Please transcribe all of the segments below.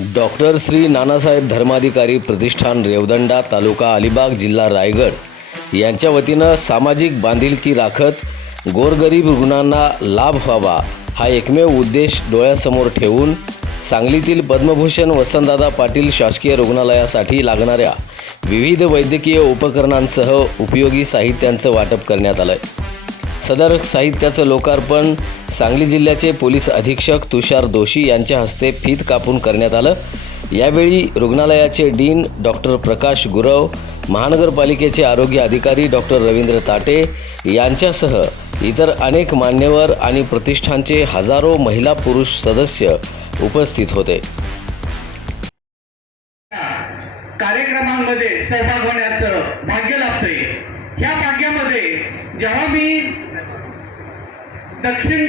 Doctor Shri Nanasaheb Dharmadhikari प्रतिष्ठान रेवदंडा तालुका अलिबाग जिल्हा रायगड यांच्या वतीनं सामाजिक बांधिलकी राखत गोरगरीब रुग्णांना लाभ व्हावा हा एकमेव उद्देश डोळ्यासमोर ठेवून सांगलीतील पद्मभूषण वसंतदादा पाटील शासकीय रुग्णालयासाठी लागणाऱ्या विविध वैद्यकीय उपकरणांसह उपयोगी साहित्यांचं वाटप करण्यात आलं आहे। सदर साहित्याचं लोकार्पण सांगली जिल्ह्याचे पोलीस अधीक्षक तुषार दोशी यांच्या हस्ते फीत कापून करण्यात आलं। यावेळी रुग्णालयाचे डीन डॉक्टर प्रकाश गुरव, महानगरपालिकेचे आरोग्य अधिकारी डॉक्टर रवींद्र ताटे यांच्यासह इतर अनेक मान्यवर आणि प्रतिष्ठानचे हजारो महिला पुरुष सदस्य उपस्थित होते। कार्यक्रमांमध्ये सहभाग होण्याचं भाग्य लाभते। या भाग्यामध्ये जेव्हा मी दक्षिण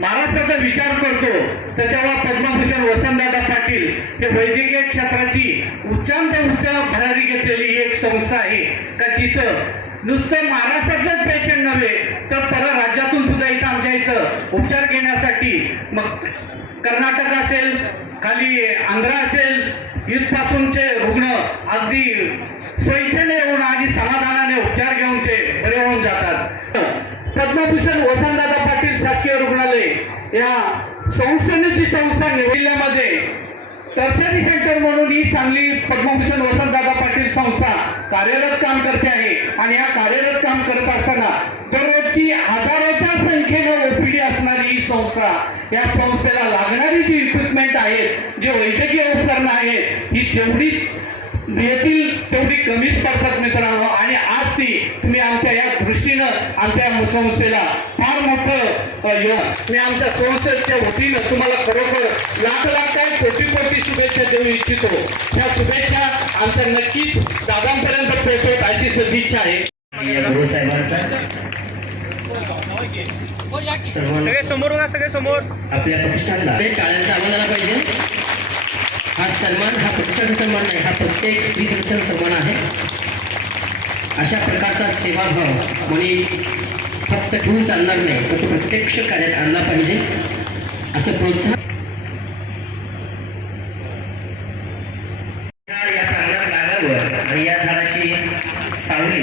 महाराष्ट्राचा विचार करतो तर तेव्हा पद्मभूषण वसंतदादा पाटील हे वैद्यकीय क्षेत्राची उच्चांत उच्च भरारी घेतलेली एक संस्था आहे का जिथं नुसतं महाराष्ट्रातलंच पेशंट नव्हे तर परराज्यातून सुद्धा इथं आमच्या इथं उपचार घेण्यासाठी मग कर्नाटक असेल, खाली आंध्र असेल, इथपासूनचे रुग्ण अगदी स्वेच्छेने येऊन आणि समाधानाने उपचार घेऊन ते बरे होऊन जातात। पद्मभूषण वसंतदादा पाटील शासकीय रुग्णालय या संस्थेने जी संस्था जिल्ह्यामध्ये टर्शरी सेंटर म्हणून ही सांगली पद्मभूषण वसंतदादा पाटील संस्था कार्यरत काम करते आहे आणि या कार्यरत काम करत असताना दररोजची हजारोच्या संख्येने ओपीडी असणारी ही संस्था, या संस्थेला लागणारी जी इक्विपमेंट आहेत, जे वैद्यकीय उपकरणं आहेत, ही जेवढी येतील तेवढी कमीच पडतात मित्रांनो। आणि आज ती तुम्ही आमच्या या दृष्टीनं आमच्या संस्थेला फार मोठं मी आमच्या संस्थेच्या वतीनं तुम्हाला खरोखर लाख काय कोटी कोटी शुभेच्छा देऊ इच्छितो। त्या शुभेच्छा आमच्या नक्कीच दादांपर्यंत पोहोचवत अशी सदिच्छा आहे। सगळे समोर आपल्या प्रतिष्ठानला टाळ्यांचा आवाज आला पाहिजे। हा सन्मान हा प्रतिष्ठानचा सन्मान नाही, हा प्रत्येक स्त्री सदस्याचा सन्मान आहे। अशा प्रकारचा सेवाभाव कोणी फक्त ठेवून चालणार नाही, तर तो प्रत्यक्ष कार्यात आणला पाहिजे असं प्रोत्साहन या प्रांगणात लागावं आणि या झाडाची सावली।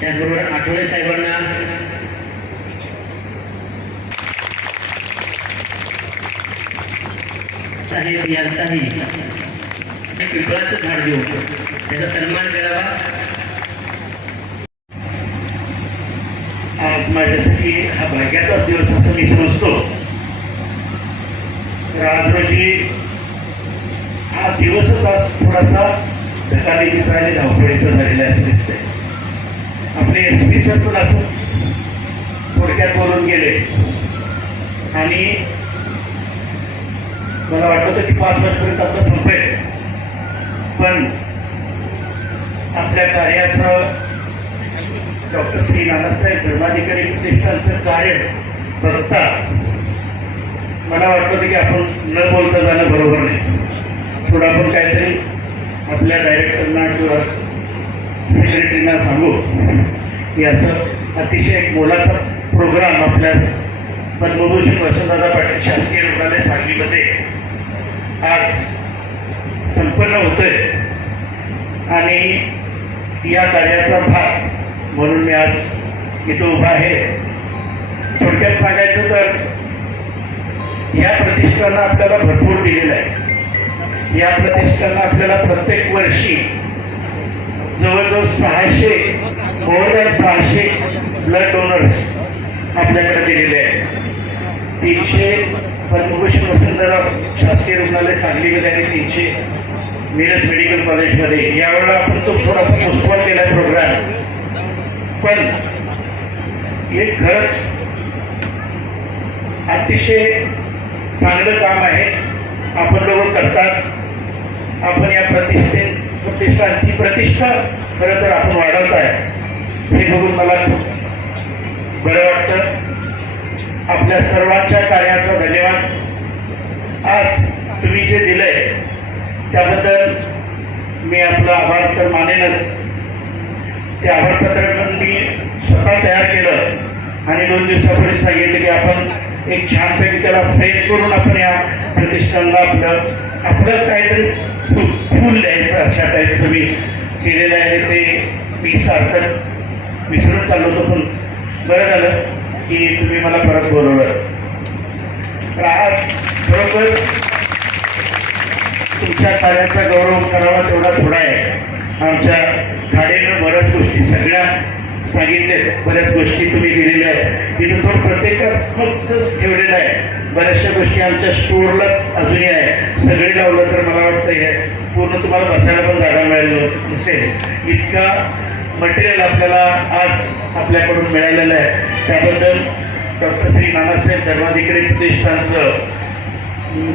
त्याचबरोबर आठवले साहेबांना साहेब यांचाही पिंपळाचं झाड देऊन त्याचा सन्मान करावा। आज माझ्यासाठी हा भाग्याचाच दिवस असं मी समजतो। तर आज रोजी हा दिवसच आज थोडासा धकाधकीचा आणि धावपळीचा झालेला असं दिसतंय। आपले SP सर पण असंच थोडक्यात बोलून गेले आणि मला वाटत होतं की 5 वाजेपर्यंत आपलं संपेल, पण आपल्या कार्याचं डॉक्टर श्री नानासाहेब धर्माधिकारी प्रतिष्ठानचं कार्य बघता मला वाटत होतं की आपण न बोलता जाणं बरोबर नाही। थोडं आपण काहीतरी आपल्या डायरेक्टरना किंवा सेक्रेटरीना सांगू की असं अतिशय एक मोलाचा प्रोग्राम आपल्या पद्मभूषण वसंतदादा पाटील शासकीय रुग्णालय सांगलीमध्ये आज संपन्न होतोय आणि या कार्याचा भाग म्हणून मी आज इथं उभा आहे। थोडक्यात सांगायचं तर या प्रतिष्ठानं आपल्याला भरपूर दिलेलं आहे। या प्रतिष्ठानं आपल्याला प्रत्येक वर्षी जवळजवळ 600 ब्लड डोनर्स आपल्याकडे दिलेले आहेत। 300 पद्मभूषण वसंतदादा शासकीय रुग्णालय सांगलीमध्ये आणि 300 मिरज मेडिकल कॉलेजमध्ये। यावेळेला आपण तो थोडासा पोस्टपोन केला प्रोग्राम, पण हे खरंच अतिशय चांगलं काम आहे। आपण लोक करतात, आपण या प्रतिष्ठानची प्रतिष्ठा खरं तर आपण वाढवत आहे हे बघून मला खूप बरं वाटतं। आपल्या सर्वांच्या कार्याचा धन्यवाद। आज तुम्ही जे दिलंय त्याबद्दल मी आपला आभार तर मानेनच। ते आभारपत्रक मी स्वतः तयार केलं आणि 2 दिवसापूर्वी सांगितलं की आपण एक छानपैकी त्याला फ्रेम करून आपण या प्रतिष्ठानला आपलं काहीतरी फूल द्यायचं अशा टाईपचं मी केलेलं आहे. ते मी सारखं विसरून चाललो होतो, पण बरं झालं की तुम्ही मला परत बोलवलं. तर आज बरोबर तुमच्या कार्याचा गौरव करावा तेवढा थोडा आहे. आमच्या खाडेनं बऱ्याच गोष्टी सगळ्या सांगितल्या, बऱ्याच गोष्टी तुम्ही दिलेल्या आहेत. तिथं तो प्रत्येकात फक्तच ठेवलेला आहे. बऱ्याचशा गोष्टी आमच्या स्टोअरलाच अजूनही आहे. सगळे लावलं तर मला वाटतं हे पूर्ण तुम्हाला बसायला पण जागा मिळाली नसेल. इतका मटेरियल आपल्याला आज आपल्याकडून मिळालेलं आहे. त्याबद्दल डॉक्टर श्री नानासाहेब धर्माधिकारी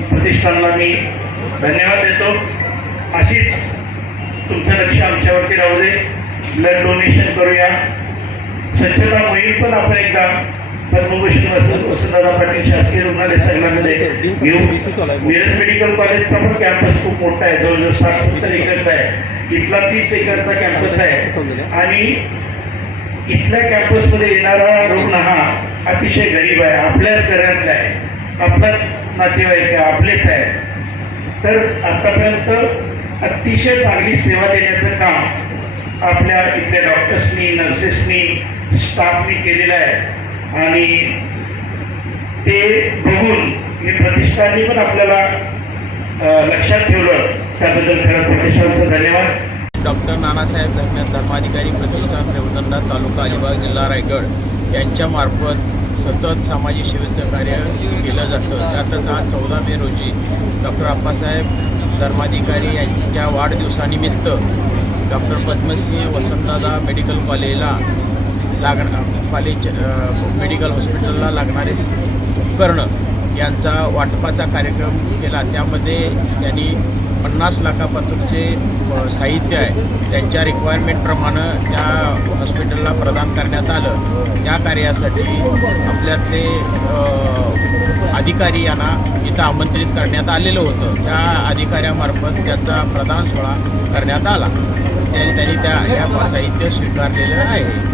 प्रतिष्ठानला मी धन्यवाद देतो. अशीच तुमचं लक्ष आमच्यावरती राहू दे. ब्लड डोनेशन करूया. स्वच्छता मोहीम पण आपण एकदा पद्मभूषण वसंतदादा पाटील शासकीय रुग्णालय संघामध्ये घेऊ. मिरज मेडिकल कॉलेजचा पण कॅम्पस खूप मोठा आहे, जवळजवळ 60-70 एकरचा आहे. इथला 30 एकरचा कॅम्पस आहे आणि इथल्या कॅम्पसमध्ये येणारा रुग्ण हा अतिशय गरीब आहे, आपल्याच घरातला आहे, आपलाच नातेवाईक आहे, आपलेच आहे. तर आतापर्यंत अतिशय चांगली सेवा देण्याचं काम आपल्या इथल्या डॉक्टर्सनी, नर्सेसनी, स्टाफनी केलेलं आहे. आणि ते बघून हे प्रतिष्ठाननी पण आपल्याला लक्षात ठेवलं, त्याबद्दल खरंच प्रतिष्ठानचं धन्यवाद. डॉक्टर नानासाहेब धर्माधिकारी प्रतिष्ठान रेवदंडा तालुका अलिबाग जिल्हा रायगड यांच्यामार्फत सतत सामाजिक सेवेचं कार्य केलं जातं. त्यातच आज 14 मे रोजी डॉक्टर अप्पासाहेब धर्माधिकारी यांच्या वाढदिवसानिमित्त डॉक्टर पद्मसिंह वसंतदादा मेडिकल कॉलेजला मेडिकल हॉस्पिटलला लागणारे उपकरणं यांचा वाटपाचा कार्यक्रम केला. त्यामध्ये त्यांनी 50 लाखापासूनचे साहित्य आहे त्यांच्या रिक्वायरमेंटप्रमाणे त्या हॉस्पिटलला प्रदान करण्यात आलं. त्या कार्यासाठी आपल्यातले अधिकारी यांना इथं आमंत्रित करण्यात आलेलं होतं. त्या अधिकाऱ्यामार्फत त्याचा प्रदान सोहळा करण्यात आला. त्यांनी त्या साहित्य स्वीकारलेलं आहे.